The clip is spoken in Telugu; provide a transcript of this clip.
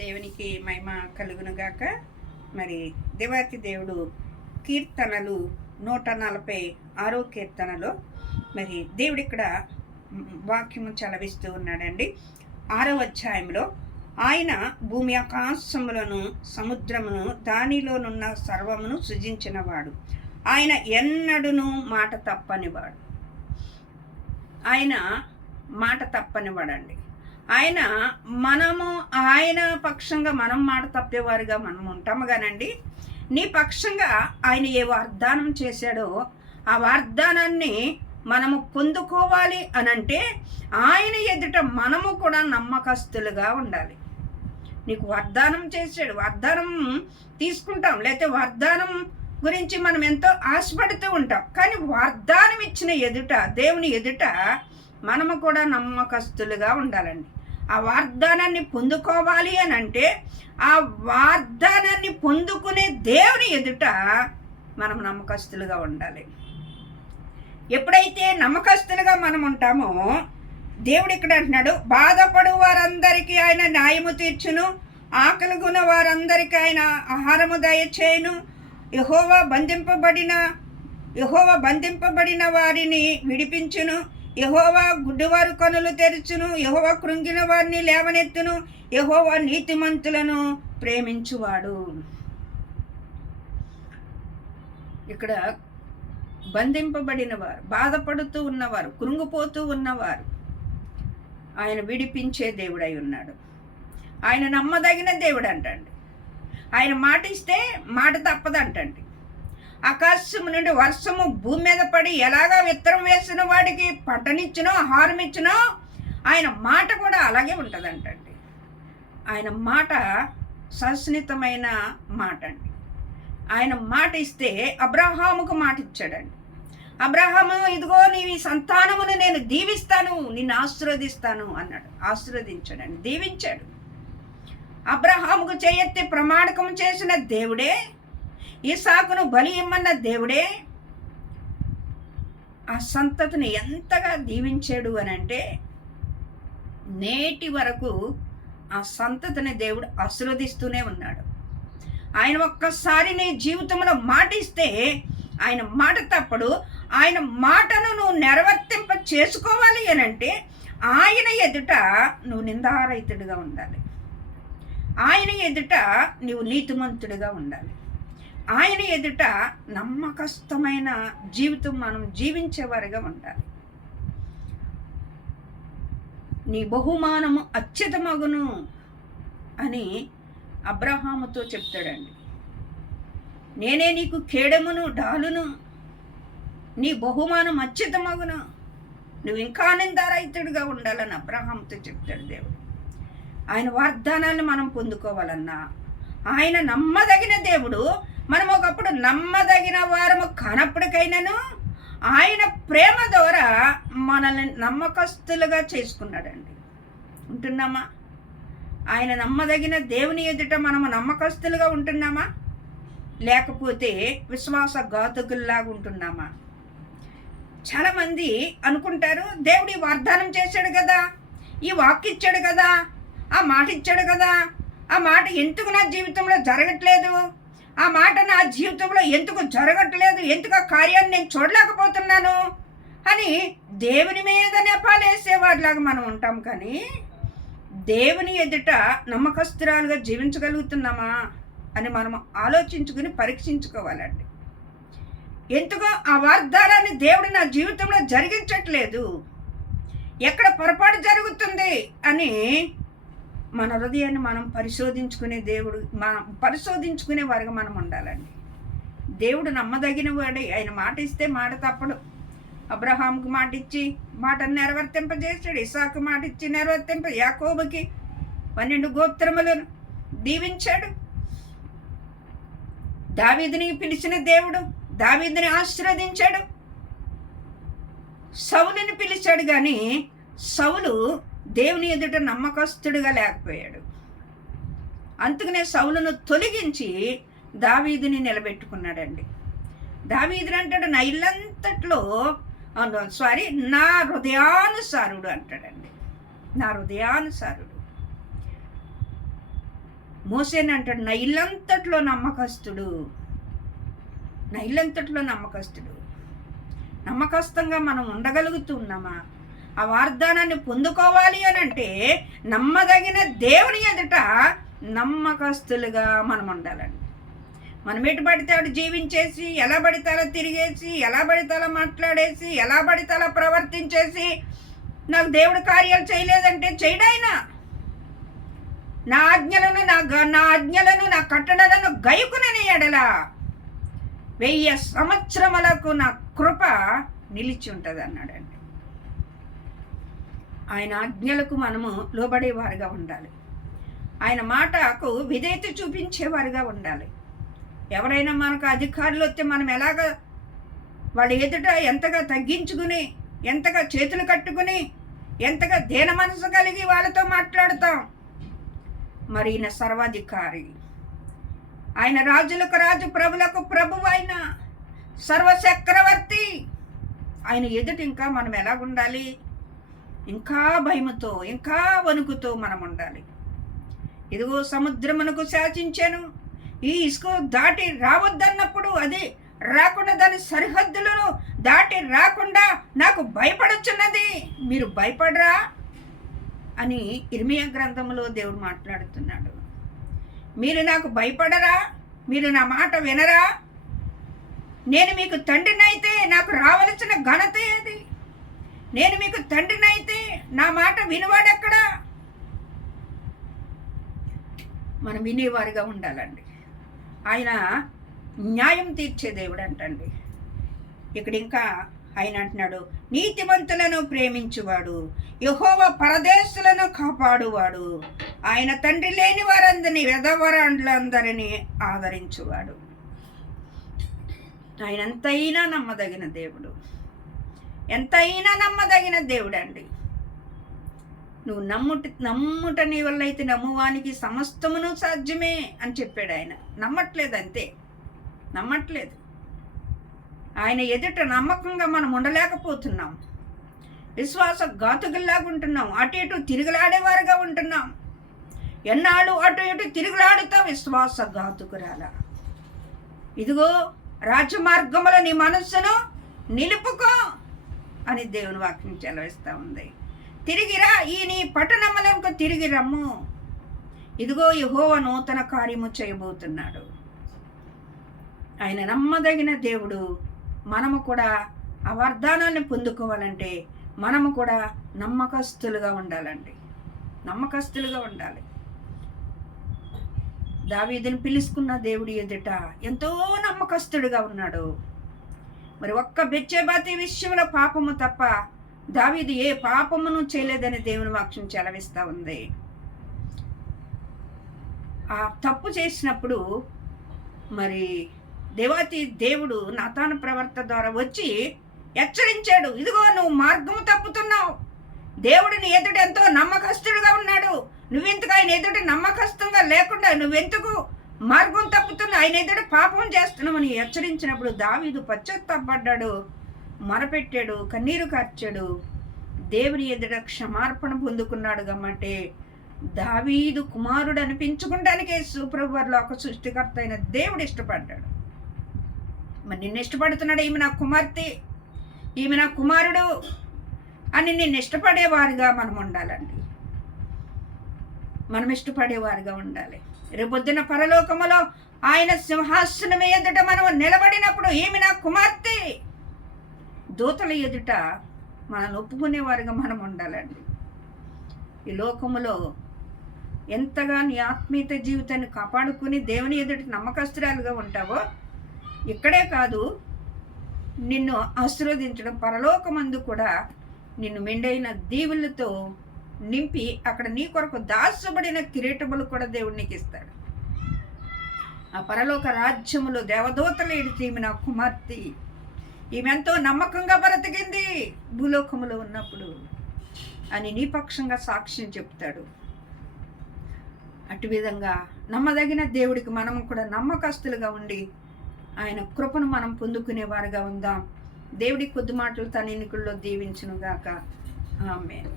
దేవునికి మహిమ కలుగునుగాక. మరి దేవాతి దేవుడు కీర్తనలు 146 కీర్తనలో మరి దేవుడు ఇక్కడ వాక్యము చలవిస్తూ ఉన్నాడండి. 6వ అధ్యాయంలో ఆయన భూమి ఆకాశములను సముద్రమును దానిలోనున్న సర్వమును సృజించినవాడు. ఆయన ఎన్నడూను మాట తప్పనివాడు. ఆయన మాట తప్పనివాడండి. ఆయన పక్షంగా మనం మాట తప్పేవారుగా మనం ఉంటాము కానండి. నీ పక్షంగా ఆయన ఏ వాగ్దానం చేశాడో ఆ వాగ్దానాన్ని మనము పొందుకోవాలి అనంటే ఆయన ఎదుట మనము కూడా నమ్మకస్తులుగా ఉండాలి. నీకు వాగ్దానం చేశాడు, వాగ్దానం తీసుకుంటాం, లేకపోతే వాగ్దానం గురించి మనం ఎంతో ఆశపడుతూ ఉంటాం. కానీ వాగ్దానం ఇచ్చిన ఎదుట, దేవుని ఎదుట మనము కూడా నమ్మకస్తులుగా ఉండాలండి. ఆ వాగ్దానాన్ని పొందుకోవాలి అని అంటే ఆ వాగ్దానాన్ని పొందుకునే దేవుని ఎదుట మనం నమ్మకస్తులుగా ఉండాలి. ఎప్పుడైతే నమ్మకస్తులుగా మనం ఉంటామో దేవుడు ఇక్కడ అంటున్నాడు, బాధపడు వారందరికీ ఆయన న్యాయము తీర్చును, ఆకలిగొన్న వారందరికీ ఆయన ఆహారము దయచేయును. యెహోవా బంధింపబడిన వారిని విడిపించును. యెహోవా గుడ్డివారు కనులు తెరుచును. యెహోవా కృంగిన వారిని లేవనెత్తును. యెహోవా నీతిమంతులను ప్రేమించువాడు. ఇక్కడ బంధింపబడిన వారు, బాధపడుతూ ఉన్నవారు, కృంగిపోతూ ఉన్నవారు ఆయన విడిపించే దేవుడై ఉన్నాడు. ఆయన నమ్మదగిన దేవుడు అంటండి. ఆయన మాట ఇస్తే మాట తప్పదంటండి. ఆకాశం నుండి వర్షము భూమి మీద పడి ఎలాగా విత్తనం వేసిన వాడికి పంటనిచ్చినో ఆహారం ఇచ్చినో ఆయన మాట కూడా అలాగే ఉంటుందంటండి. ఆయన మాట సస్నితమైన మాట అండి. ఆయన మాట ఇస్తే అబ్రహాముకు మాట ఇచ్చాడండి. అబ్రహాము, ఇదిగో నీ సంతానమును నేను దీవిస్తాను, నిన్ను ఆశీర్వదిస్తాను అన్నాడు. ఆశీర్వదించాడండి, దీవించాడు. అబ్రహాముకు చేయెత్తి ప్రమాణకం చేసిన దేవుడే, ఇస్సాకును బలి ఇమ్మన్న దేవుడే ఆ సంతతిని ఎంతగా దీవించాడు అని అంటే నేటి వరకు ఆ సంతతిని దేవుడు ఆశీర్వదిస్తూనే ఉన్నాడు. ఆయన ఒక్కసారి నీ జీవితంలో మాటిస్తే ఆయన మాట తప్పడు. ఆయన మాటను నువ్వు నెరవేర్తింప చేసుకోవాలి అని అంటే ఆయన ఎదుట నువ్వు నిందారహితుడిగా ఉండాలి. ఆయన ఎదుట నువ్వు నీతిమంతుడిగా ఉండాలి. ఆయన ఎదుట నమ్మకస్తమైన జీవితం మనం జీవించేవారిగా ఉండాలి. నీ బహుమానము అత్యుతమగును అని అబ్రహాముతో చెప్తాడండి. నేనే నీకు కేడమును డాలును, నీ బహుమానం అత్యుతమగును, నువ్వు ఇంకా నిందారహితుడిగా ఉండాలని అబ్రహాముతో చెప్తాడు దేవుడు. ఆయన వాగ్దానాన్ని మనం పొందుకోవాలన్నా ఆయన నమ్మదగిన దేవుడు. మనం ఒకప్పుడు నమ్మదగిన వారము కానప్పటికైనాను ఆయన ప్రేమ ద్వారా మనల్ని నమ్మకస్తులుగా చేసుకున్నాడండి. ఉంటున్నామా? ఆయన నమ్మదగిన దేవుని ఎదుట మనము నమ్మకస్తులుగా ఉంటున్నామా, లేకపోతే విశ్వాసఘాతకుల్లాగా ఉంటున్నామా? చాలామంది అనుకుంటారు, దేవుడు వాగ్దానం చేశాడు కదా, ఈ వాక్ ఇచ్చాడు కదా, ఆ మాట ఇచ్చాడు కదా, ఆ మాట ఎందుకు నా జీవితంలో జరగట్లేదు, ఆ మాట నా జీవితంలో ఎందుకు జరగట్లేదు, ఎందుకు ఆ కార్యాన్ని నేను చూడలేకపోతున్నాను అని దేవుని మీద నెపాలేసేవారిలాగా మనం ఉంటాం. కానీ దేవుని ఎదుట నమ్మకస్తురాలుగా జీవించగలుగుతున్నామా అని మనం ఆలోచించుకుని పరీక్షించుకోవాలండి. ఎందుకో ఆ వాగ్దానాన్ని దేవుడు నా జీవితంలో జరిగించట్లేదు, ఎక్కడ పొరపాటు జరుగుతుంది అని మన హృదయాన్ని మనం పరిశోధించుకునే వారిగా మనం ఉండాలండి. దేవుడు నమ్మదగిన వాడే. ఆయన మాట ఇస్తే మాట తప్పడు. అబ్రహాముకు మాట ఇచ్చి మాటను నెరవేర్తింపజేశాడు. ఇస్సాకు మాట ఇచ్చి యాకోబుకి 12 గోత్రములను దీవించాడు. దావీదుని పిలిచిన దేవుడు దావీదుని ఆశీర్వదించాడు. సౌలుని పిలిచాడు, కానీ సౌలు దేవుని ఎదుట నమ్మకస్తుడిగా లేకపోయాడు. అందుకనే సౌలును తొలగించి దావీదుని నిలబెట్టుకున్నాడండి. దావీదుని అంటాడు, నా ఇల్లంతట్లో నా హృదయానుసారుడు అంటాడండి. నా హృదయానుసారుడు. మోసేని అంటాడు, నా ఇల్లంతట్లో నమ్మకస్తుడు, నా ఇల్లంతట్లో నమ్మకస్తుడు. నమ్మకస్తంగా మనం ఉండగలుగుతున్నామా? ఆ వాగ్దానాన్ని పొందుకోవాలి అని అంటే నమ్మదగిన దేవుని ఎదుట నమ్మకస్తులుగా మనం ఉండాలండి. మనం ఎటు పడితే అటు జీవించేసి, ఎలా పడితే అలా తిరిగేసి, ఎలా పడితే అలా మాట్లాడేసి, ఎలా పడితే అలా ప్రవర్తించేసి, నాకు దేవుడు కార్యాలు చేయలేదంటే చేయడాయినా. నా ఆజ్ఞలను నా కట్టడలను గైకునని ఎడల 1000 సంవత్సరములకు నా కృప నిలిచి ఉంటుంది అన్నాడండి. ఆయన ఆజ్ఞలకు మనము లోబడేవారుగా ఉండాలి. ఆయన మాటకు విధేయత చూపించేవారుగా ఉండాలి. ఎవరైనా మనకు అధికారులు వస్తే మనం ఎలాగ వాళ్ళ ఎదుట ఎంతగా తగ్గించుకుని, ఎంతగా చేతులు కట్టుకుని, ఎంతగా దీన మనసు కలిగి వాళ్ళతో మాట్లాడుతాం. మరి ఈయన సర్వాధికారి, ఆయన రాజులకు రాజు, ప్రభులకు ప్రభువు, ఆయన సర్వచక్రవర్తి. ఆయన ఎదుట ఇంకా మనం ఎలాగుండాలి? ఇంకా భయముతో, ఇంకా వణుకుతో మనం ఉండాలి. ఇదిగో సముద్రమునకు శాసించాను, ఈ ఇసుక దాటి రావద్దన్నప్పుడు అది రాకుండా, దాని సరిహద్దులను దాటి రాకుండా నాకు భయపడొచ్చున్నది, మీరు భయపడరా అని ఇర్మియా గ్రంథంలో దేవుడు మాట్లాడుతున్నాడు. మీరు నాకు భయపడరా? మీరు నా మాట వినరా? నేను మీకు తండ్రినైతే నాకు రావలసిన ఘనత ఏది? నేను మీకు తండ్రినైతే నా మాట వినివాడెక్కడా? మనం వినేవారుగా ఉండాలండి. ఆయన న్యాయం తీర్చే దేవుడు అంటండి. ఇక్కడ ఇంకా ఆయన అంటున్నాడు, నీతిమంతులను ప్రేమించువాడు, యెహోవా పరదేశులను కాపాడువాడు, ఆయన తండ్రి లేని వారందరినీ, విధవరాండ్లందరినీ ఆదరించువాడు. ఆయన ఎంతైనా నమ్మదగిన దేవుడు, ఎంతైనా నమ్మదగిన దేవుడు అండి. నువ్వు నమ్ముట నీ వల్ల అయితే నమ్మువానికి సమస్తమును సాధ్యమే అని చెప్పాడు ఆయన. నమ్మట్లేదు, అంతే, నమ్మట్లేదు. ఆయన ఎదుట నమ్మకంగా మనం ఉండలేకపోతున్నాం. విశ్వాసఘాతుకుల్లాగా ఉంటున్నాం, అటు ఇటు తిరుగులాడేవారుగా ఉంటున్నాం. ఎన్నాళ్ళు అటు ఇటు తిరుగులాడుతా విశ్వాసఘాతుకురాలా. ఇదిగో రాజమార్గములో నీ మనస్సును నిలుపుకో అని దేవుని వాక్యం చెలవిస్తూ ఉంది. తిరిగిరా, ఈ నీ పట్టణములకు తిరిగి రమ్ము. ఇదిగో యెహోవా నూతన కార్యము చేయబోతున్నాడు. ఆయన నమ్మదగిన దేవుడు. మనము కూడా ఆ వాగ్దానాన్ని పొందుకోవాలంటే మనము కూడా నమ్మకస్తులుగా ఉండాలండి, నమ్మకస్తులుగా ఉండాలి. దావీదుని పిలుచుకున్న దేవుడి ఎదుట ఎంతో నమ్మకస్తుడిగా ఉన్నాడు. మరి ఒక్క బెత్షెబాతి విషయంలో పాపము తప్ప దావీదు ఏ పాపమును చేయలేదని దేవుని వాక్యం చెలవిస్తూ ఉంది. ఆ తప్పు చేసినప్పుడు మరి దేవాతి దేవుడు నాతాను ప్రవర్త ద్వారా వచ్చి హెచ్చరించాడు, ఇదిగో నువ్వు మార్గము తప్పుతున్నావు. దేవుడు నీ ఎదుట ఎంతో నమ్మకస్తుడుగా ఉన్నాడు, నువ్వెందుకు ఆయన ఎదుట నమ్మకస్తంగా లేకుండా నువ్వెందుకు మార్గం తప్పుతున్నావు, ఆయన ఎదుట పాపం చేస్తున్నామని హెచ్చరించినప్పుడు దావీదు పశ్చాత్తాపడ్డాడు, మొరపెట్టాడు, కన్నీరు కార్చాడు, దేవుని ఎదుట క్షమార్పణ పొందుకున్నాడు. కాబట్టి దావీదు కుమారుడు అనిపించుకోవడానికి యేసుప్రభువు వారిలో ఒక సృష్టికర్త అయిన దేవుడు ఇష్టపడ్డాడు. మరి నిన్ను ఇష్టపడుతున్నాడు, ఈమె నా కుమార్తె, ఈమె నా కుమారుడు అని నిన్ను ఇష్టపడేవారుగా మనం ఉండాలండి. మనం ఇష్టపడేవారుగా ఉండాలి. రేపొద్దున పరలోకములో ఆయన సింహాసనం ఎదుట మనం నిలబడినప్పుడు ఈమె నా కుమార్తె, దూతల ఎదుట మనల్ని ఒప్పుకునేవారుగా మనం ఉండాలండి. ఈ లోకములో ఎంతగా నీ ఆత్మీయత జీవితాన్ని కాపాడుకుని దేవుని ఎదుట నమ్మకస్తురాలుగా ఉంటావో, ఇక్కడే కాదు నిన్ను ఆశీర్వదించడం పరలోకమందు కూడా నిన్ను మెండైన దీవులతో నింపి అక్కడ నీ కొరకు దాచబడిన కిరీటములు కూడా దేవుడు నీకు ఇస్తాడు. ఆ పరలోక రాజ్యములో దేవదూతలు ఎడితే ఈమె నా కుమార్తె, ఈమె ఎంతో నమ్మకంగా బ్రతికింది భూలోకములో ఉన్నప్పుడు అని నీ పక్షంగా సాక్ష్యం చెప్తాడు. అటు విధంగా నమ్మదగిన దేవుడికి మనం కూడా నమ్మకస్తులుగా ఉండి ఆయన కృపను మనం పొందుకునేవారుగా ఉందాం. దేవుడి కొద్ది మాటలు తన ఎన్నికల్లో దీవించునుగాక. ఆమేన్.